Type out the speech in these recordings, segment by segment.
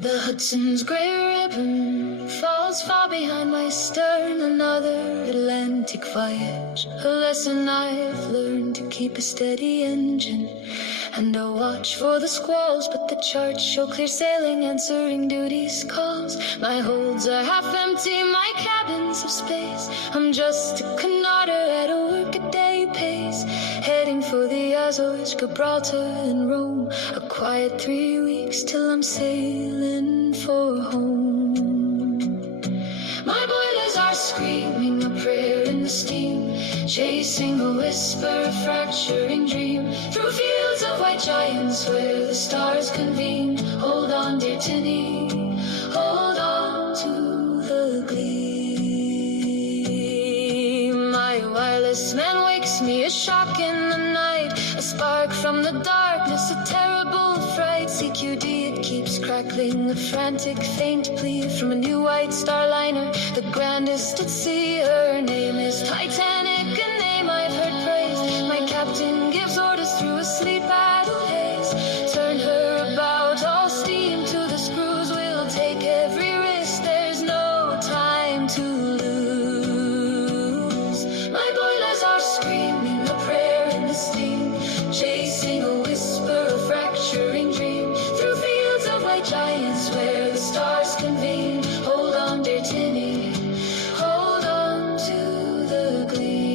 The Hudson's gray ribbon falls far behind my stern. Another Atlantic voyage, a lesson I've learned to keep a steady engine and a watch for the squalls. But the charts show clear sailing, answering duty's calls. My holds are half empty, my cabin's of space. I'm just a Cunarder at a workaday pace, heading for the Azores, Gibraltar and Rome. A quiet 3 weeks till I'm sailing for home. My boilers are screaming a prayer in the steam, chasing a whisper, a fracturing dream, through fields of white giants where the stars convene. Hold on, dear Tinny, hold on to the gleam. My wireless man wakes me, a shock in the night, a spark from the darkness, a terrible fright. CQD, it keeps crackling, a frantic faint plea from a new white star liner, the grandest at sea. Her name is Titanic, a name I've heard praised. My captain gives orders through a sleep-addled haze. Turn her about, all steam to the screws. We'll take every risk, there's no time to lose. My boilers are screaming a prayer in the steam, chasing a whisper, a fracturing dream, through fields of white giants where the stars convene. Hold on, dear Tinny, hold on to the gleam.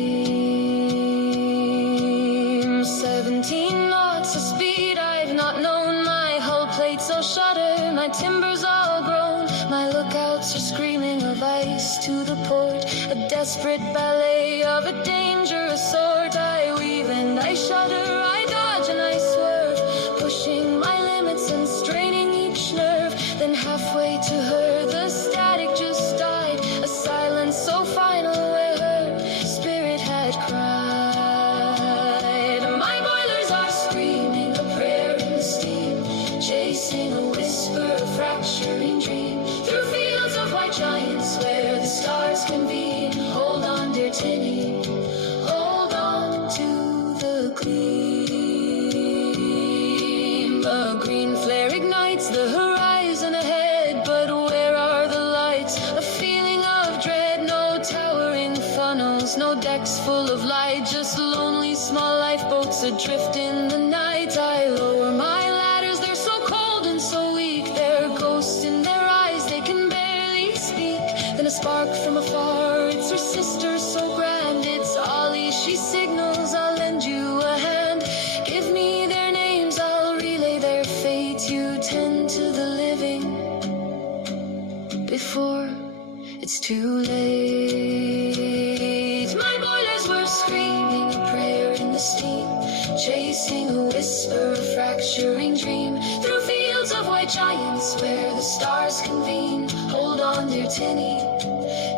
17 knots, a speed I've not known. My hull plates all shudder, my timbers all groan. My lookouts are screaming of ice to the port, a desperate ballet of a dangerous sort. I weave and I shudder, I dodge and I swerve, pushing my limits and straining each nerve. Then halfway to her, the static just died, a silence so final where her spirit had cried. My boilers are screaming a prayer in the steam, chasing a whisper, a fracturing dream, through fields of white giants where the stars convene. Hold on, dear Tinny, hold on to the gleam. A green flare ignites the horizon ahead, but where are the lights? A feeling of dread, no towering funnels, no decks full of light, just lonely small lifeboats adrift in the night. I lower my ladders, they're so cold and so weak, there are ghosts in their eyes, they can barely speak. Then a spark from afar, it's her sister so grand, it's Ollie, she signals, I'll lend you a hand. Give me their names, I'll relay their fate. You tend to the living before it's too late. My boilers were screaming a prayer in the steam, chasing a whisper, a fracturing dream, through fields of white giants where the stars convene. Hold on, dear Tinny,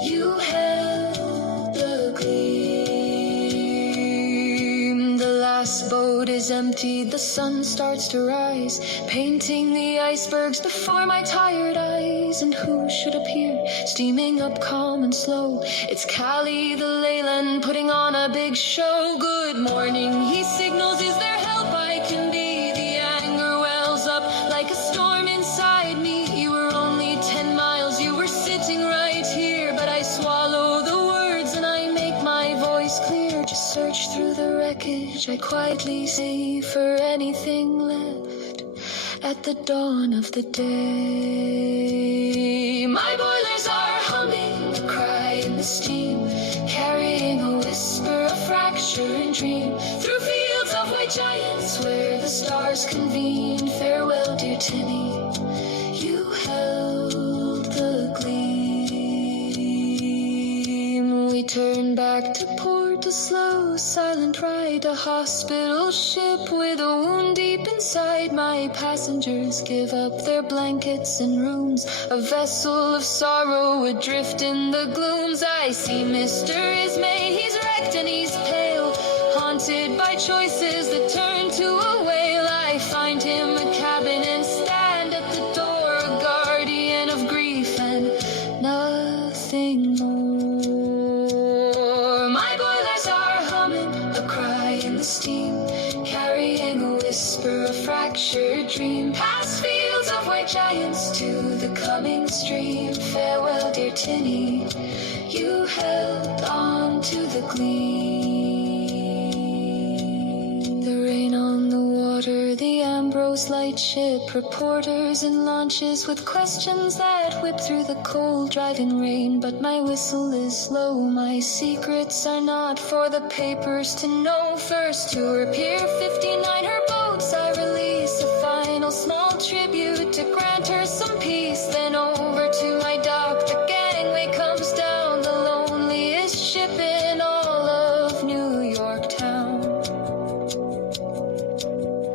you held the gleam. The last boat is emptied, the sun starts to rise, painting the icebergs before my tired eyes. And who should appear, steaming up calm and slow? It's Callie the Leyland, putting on a big show. Good morning, he signals, is there help I can be? The anger wells up like a storm inside me. You were only 10 miles, you were sitting right here, but I swallow the words and I make my voice clear. Just search through the wreckage, I quietly say, for anything left at the dawn of the day. My boilers are humming a cry in the steam, carrying a whisper, a fracturing dream, through fields of white giants where the stars convene. Farewell, dear Tinny, you held the gleam. We turn back to port, a slow, silent ride, a hospital ship with a wound deep inside. My passengers give up their blankets and rooms, a vessel of sorrow adrift in the glooms. I see Mr. Ismay, he's wrecked and he's pale, haunted by choices that turn to a wail. I find him a cabin and stand at the door, a guardian of grief and nothing more. My boilers are humming a cry in the steam, whisper, a fractured dream. Past fields of white giants to the coming stream. Farewell, dear Tinny, you held on to the gleam. The rain on the water, the Ambrose lightship, reporters in launches with questions that whip through the cold driving rain. But my whistle is low, my secrets are not for the papers to know. First to her Pier 59, her boats I release, a final small tribute to grant her some peace. Then over to my dock, the gangway comes down, the loneliest ship in all of New York town.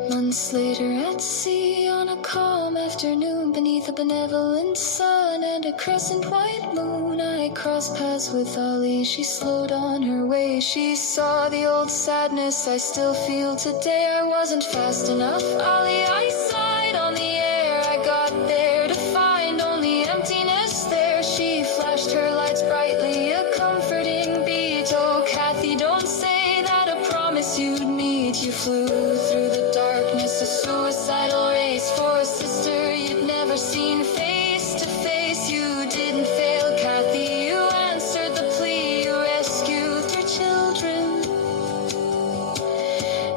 Months later at sea, on a calm afternoon, beneath a benevolent sun and a crescent white moon, I crossed paths with Ollie. She slowed on her way. She saw the old sadness I still feel today. I wasn't fast enough, Ollie, I sighed on the air. I got there to find only emptiness there. She flashed her lights brightly, a comforting beat. Oh, Kathy, don't say that a promise you'd meet. You flew through the darkness, a suicidal race for a sister you'd never seen face to face. You didn't fail, Kathy, you answered the plea. You rescued your children,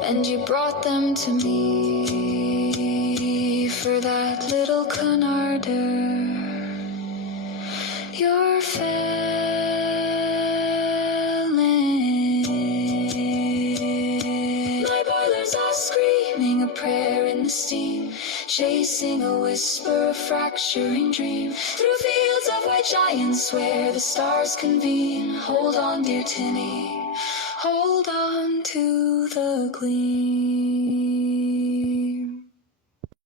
and you brought them to me. For that little Cunarder, you're failing. My boilers are screaming a prayer in the steam, chasing a whisper, a fracturing dream. Through fields of white giants where the stars convene. Hold on, dear Tinny, hold on to the gleam.